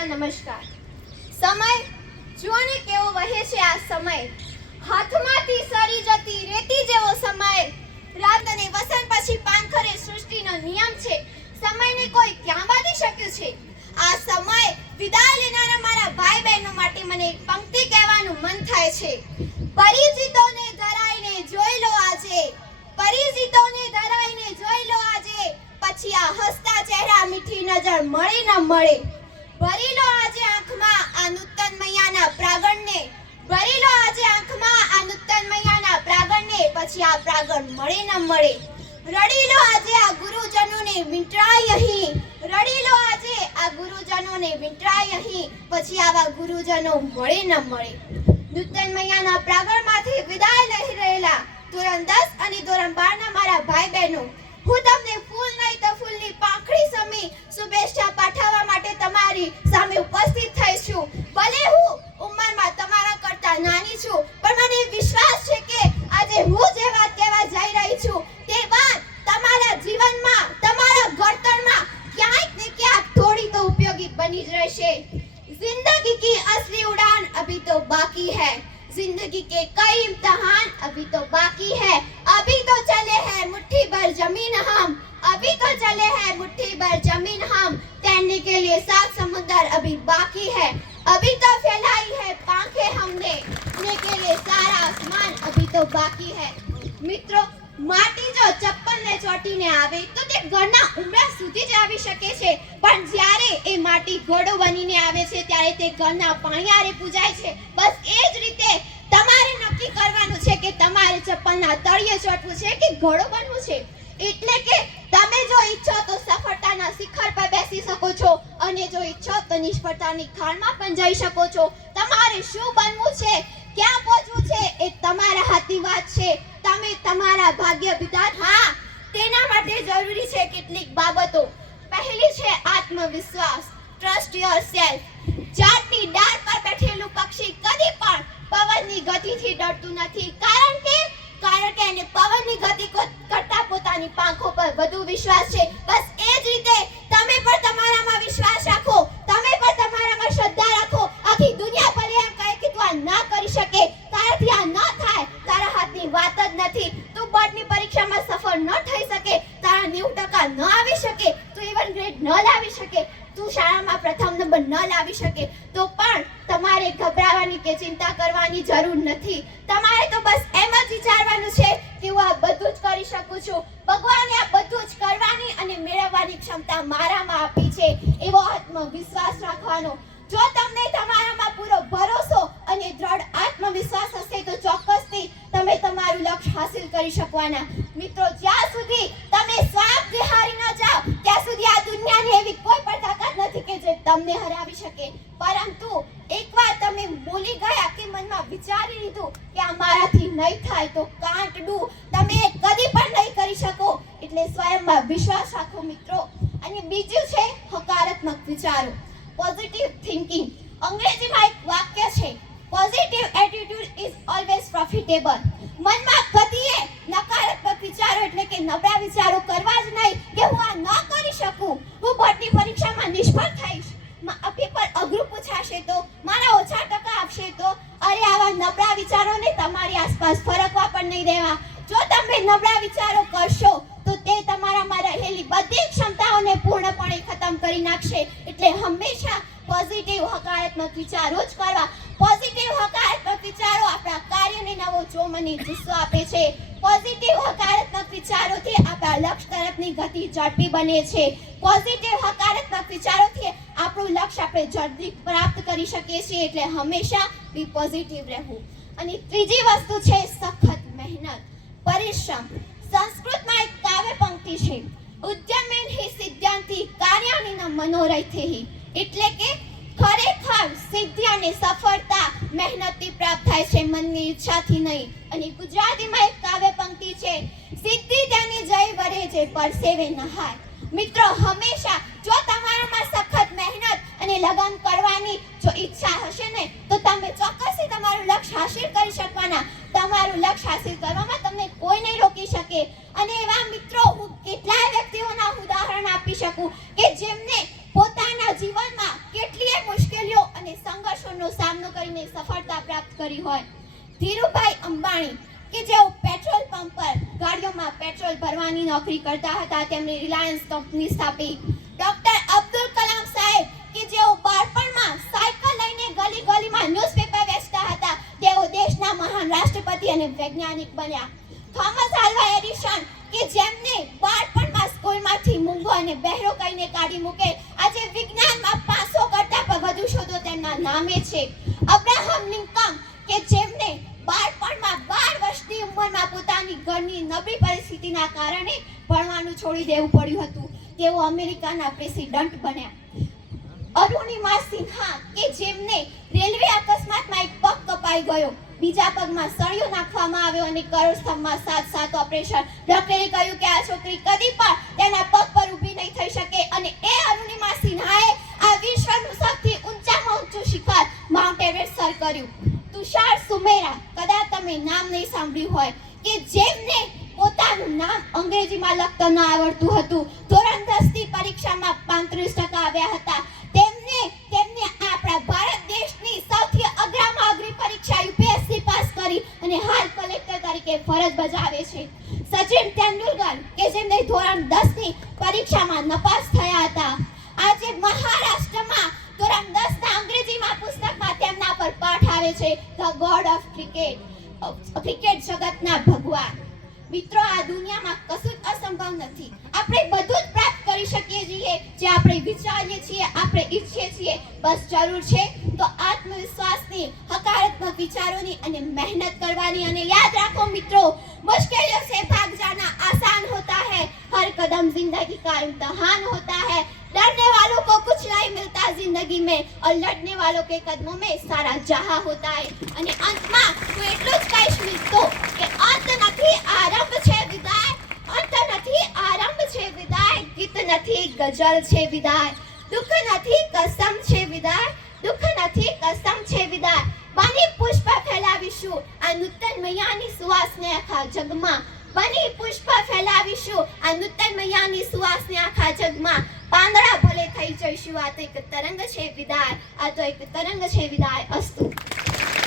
મારા નમસ્કાર। સમય જુઓને કેવો વહે છે આ સમય, હાથમાંથી સરી જતી રેતી જેવો સમય। રાત અને વસંત પછી પાંખરે સૃષ્ટિનો નિયમ છે, સમયને કોઈ ક્યાં બાંધી શક્યું છે? આ સમય વિદાય લેનારા મારા ભાઈ બહેનો માટે મને એક પંક્તિ કહેવાનું મન થાય છે। પરિચિતોને ધરાઈને જોઈ લો આજે, પરિચિતોને ધરાઈને જોઈ લો આજે, પછી આ હસતા ચહેરા મીઠી નજર મળે ન મળે। ભરી લો આજે આંખમાં આ નૂતન મૈયાના પ્રાગણને, ભરી લો આજે આંખમાં આ નૂતન મૈયાના પ્રાગણને, પછી આ પ્રાગણ મળે ન મળે। રડી લો આજે આ ગુરુજનોને વીંટળાય અહીં, રડી લો આજે આ ગુરુજનોને વીંટળાય અહીં, પછી આવા ગુરુજનો મળે ન મળે। નૂતન મૈયાના પ્રાગણમાંથી વિદાય લઈ રહેલા ધોરણ 10 અને ધોરણ 12 ના મારા ભાઈ બહેનો, હું તમને ફૂલ નહીં તો ફૂલની પાંખડી સમી શુભેચ્છા પાઠવવા માટે તમારી સામે ઉપસ્થિત થઈ છું। ભલે હું ઉંમરમાં તમારા કરતા નાની છું, પણ મને વિશ્વાસ છે કે આજે હું જે વાત કહેવા જઈ રહી છું તે વાત તમારા જીવનમાં, તમારા ઘડતરમાં ક્યાંક ને ક્યાંક થોડી તો ઉપયોગી બની જ રહેશે। जिंदगी की असली उड़ान अभी तो बाकी है, जिंदगी के कई इम्तिहान अभी तो बाकी है, अभी तो चले हैं मुट्ठी भर जमीन हम, अभी तो चले हैं मुट्ठी भर जमीन हम, तैरने के लिए 7 समुंदर अभी बाकी है, अभी तो फैलाई है पांखें हमने, उड़ने के लिए सारा आसमान अभी तो बाकी है। मित्रों, માટી જો ચપ્પલને ચોટીને આવે તો તે ઘરના ઉંબરા સુધી જ આવી શકે છે, પણ જ્યારે એ માટી ઘડો બનીને આવે છે ત્યારે તે ઘરના પાણિયારે પૂજાય છે। બસ એ જ રીતે તમારે નક્કી કરવાનું છે કે તમારે ચપ્પલના તળિયે ચોટવું છે કે ઘડો બનવું છે। એટલે કે તમે જો ઈચ્છો તો સફળતાના શિખર પર બેસી શકો છો, અને જો ઈચ્છો તો નિષ્ફળતાની ખાણમાં પણ જઈ શકો છો। તમારે શું બનવું છે, ક્યાં પહોંચવું છે એ તમારા હાથની વાત છે। તમે તમારા ભાગ્ય વિધાન, હા, તેના માટે જરૂરી છે કેટલીક બાબતો। પહેલી છે આત્મવિશ્વાસ, ટ્રસ્ટ યોરસેલ્ફ। ઝાડની ડાળ પર બેઠેલું પક્ષી કદી પણ પવનની ગતિથી ડરતું નથી, કારણ કે એને પવનની ગતિ કરતા પોતાની પાંખો પર વધુ વિશ્વાસ છે। બસ એ જ રીતે તમે પણ તમારામાં વિશ્વાસ રાખો, તમે પણ તમારામાં શ્રદ્ધા રાખો। આખી દુનિયા ભલે એમ કહે કે તું આ ના કરી શકે, તારાથી આ ન થાય, તારા હાથની વાત જ નથી, તું બોર્ડની પરીક્ષામાં સફળ ન થઈ શકે, તારા 90% ન આવી શકે, તું ઇવન ગ્રેડ ન લાવી શકે, તું શાળામાં પ્રથમ નંબર ન લાવી શકે, તો પણ તમારે ગભરાવાની કે ચિંતા કરવાની જરૂર નથી। તમારે તો બસ એમ જ વિચારવાનું છે કે હું આ બધું જ કરી શકું છું, ભગવાને આ બધું જ કરવાની અને મેળવવાની ક્ષમતા મારામાં આપી છે, એવો આત્મવિશ્વાસ રાખવાનો। જો તમને તમારામાં પૂરો ભરોસો અને દ્રઢ આત્મવિશ્વાસ હશે તો ચોક્કસથી તમે તમારું લક્ષ્ય હાસિલ કરી શકવાના। મિત્રો, જ્યાં સુધી તમે સ્વાર્થથી હારી ન જાઓ ત્યાં સુધી આ દુનિયાની એવી કોઈ પણ તાકાત નથી કે જે તમને હરાવી શકે। પરંતુ એકવાર તમે બોલી ગયા કે મનમાં વિચારી લીધું કે આ મારાથી નહીં થાય તો કાંટ ડુ, તમે એ કદી પણ નહીં કરી શકો। એટલે સ્વયંમાં વિશ્વાસ રાખો મિત્રો। અને બીજું છે હકારાત્મક વિચારો, પોઝિટિવ થિંકિંગ। અંગ્રેજીમાં એક વાક્ય છે, positive attitude is always profitable. મનમાં કદીએ નકારાત્મક વિચારો એટલે કે નબળા વિચારો કરવા જ નહીં કે હું આ ન કરી શકું, હું બોર્ડની પરીક્ષામાં નિષ્ફળ થઈશ, પેપર અઘરું પૂછાશે તો, મારા ઓછા ટકા આવશે તો, અરે આવા નબળા વિચારોને તમારી આસપાસ ફરકવા પણ નહીં દેવા। જો તમે નબળા વિચારો કરશો તો તે તમારામાં રહેલી બધી ક્ષમતાઓને પૂર્ણપણે ખતમ કરી નાખશે। એટલે હંમેશા પોઝિટિવ હકારાત્મક વિચારો જ કરવા। પોઝિટિવ હકારાત્મક વિચારો આપણા કાર્યને નવો જોમ અને જુસ્સો આપે છે। પોઝિટિવ હકારાત્મક વિચારોથી આપણા લક્ષ્ય તરફની ગતિ ઝડપી બને છે। પોઝિટિવ હકારાત્મક વિચારોથી આપણું લક્ષ્ય આપણે જલ્દી પ્રાપ્ત કરી શકીએ છીએ। એટલે હંમેશા બી પોઝિટિવ રહેવું। અને ત્રીજી વસ્તુ છે સખત મહેનત, પરિશ્રમ। સંસ્કૃતમાં એક કાવ્ય પંક્તિ છે, ઉદ્યમેન હિ સિદ્ધ્યંતિ કાર્યાણિ ન મનોરથૈઃ। એટલે કે ખરેખર સિદ્ધિ અને સફળતા મહેનતથી પ્રાપ્ત થાય છે, મનની ઈચ્છાથી નહીં। અને ગુજરાતીમાં એક કાવ્ય પંક્તિ છે, સિદ્ધિ તેની જય વરે જે પરસેવે નહાય। મિત્રો, હંમેશા જો તમારામાં સખત મહેનત અને લગન કરવાની જો ઈચ્છા હશે ને તો તમે ચોક્કસથી તમારું લક્ષ્ય હાસિલ કરી શકવાના। તમારું લક્ષ્ય હાસિલ કરવામાં તમને કોઈ નહીં રોકી શકે। અને એવા મિત્રો હું કેટલાય વ્યક્તિઓના ઉદાહરણ આપી શકું કે જેમને પોતાના જીવનમાં કેટલીય અને સફળતા પ્રાપ્ત કરી હોય. ધીરુભાઈ અંબાણી કે જેઓ પેટ્રોલ પંપ પર ગાડીઓમાં પેટ્રોલ ભરવાની નોકરી કરતા હતા, તેમણે રિલાયન્સ કંપની સ્થાપી. ડોક્ટર અબ્દુલ કલામ સાહેબ કે જેઓ બાળપણમાં સાયકલ લઈને ગલી ગલીમાં ન્યૂઝપેપર વેચતા હતા, તેઓ દેશના મહાન રાષ્ટ્રપતિ અને વૈજ્ઞાનિક બન્યા. થોમસ આલ્વા એડિસન કે જેમને બાળપણમાં સ્કૂલમાંથી મૂંગો અને બહેરો કહીને કાઢી મૂકે, આજે વિજ્ઞાનમાં 500 કરતા પણ વધુ શોધો તેમના નામે છે. અબ્રાહમ લિંકન કે જેમને બાળપણમાં 12 વર્ષની ઉંમરમાં પોતાની ઘરની નબળી પરિસ્થિતિના કારણે ભણવાનું છોડી દેવું પડ્યું હતું, તેઓ અમેરિકાના પ્રેસિડન્ટ બન્યા. અરુણિમા સિન્હા કે જેમને રેલવે અકસ્માતમાં એક પગ કપાઈ ગયો, બીજા પગમાં સળિયો નાખવામાં આવ્યો અને કરોડસ્તંભમાં 7 ઓપરેશન. ડોક્ટરે કહ્યું કે આ છોકરી કદી પણ તેના પગ પર ઊભી નહીં થઈ શકે અને એ અરુણિમા સિન્હાએ આ વિશ્વનું સૌથી ઊંચામાં ઊંચું શિખર માઉન્ટ એવરેસ્ટ સર કર્યું. તુષાર સુમેરા, કદાચ તમે નામ નહીં સાંભળ્યું હોય, કે જેમને પોતાનું નામ અંગ્રેજીમાં લખતા ન આવડતું હતું, ધોરણ 10 ની પરીક્ષામાં 35% આવ્યા હતા. તેમને આપણા ભારત દેશની સૌથી અઘરામાં અઘરી પરીક્ષા યુપીએસસી પાસ કરી અને હાલ કલેક્ટર તરીકે ફરજ બજાવે છે. સચિન તેંડુલકર કે જેમને ધોરણ 10 ની પરીક્ષામાં નપાસ થયા હતા, આજે મહારાષ્ટ્રમાં ધોરણ 10 ના અંગ્રેજીમાં પુસ્તકમાં તેમના પર પાઠ આવે છે, the God of cricket, cricket જગતના ભગવાન. મિત્રો, આ દુનિયામાં કશું જ અસંભવ નથી. આપણે બધું જ પ્રાપ્ત કરી શકીએ છીએ જે આપણે વિચારીએ છીએ, આપણે ઈચ્છીએ છીએ. બસ જરૂર છે તો આત્મવિશ્વાસની, હકારાત્મક વિચારોની અને મહેનત કરવાની. અને યાદ રાખો મિત્રો, मुश्किलों से भाग जाना आसान होता है, हर कदम जिंदगी का इम्तिहान होता है. डरने वालों को कुछ नहीं मिलता जिंदगी में और लड़ने वालों के कदमों में सारा जहां होता है. અને અંતમાં હું એટલું જ કહીશ મિત્રો કે અંત નથી, આરંભ છે વિદાય. અંત નથી, આરંભ છે વિદાય. ગીત નથી, ગઝલ છે વિદાય. દુઃખ નથી, કસમ છે વિદાય. દુઃખ નથી, કસમ છે વિદાય. બની પુષ્પ ફેલાવીશું આ નૂતન મૈયાની સુવાસને આખા જગમાં. બની પુષ્પ ફેલાવીશું આ નૂતન મૈયાની સુવાસને આખા જગમાં. પાંદડા ભલે થઈ જઈશું, આ તો એક તરંગ છે વિદાય. આ તો એક તરંગ છે વિદાય. અસ્તુ.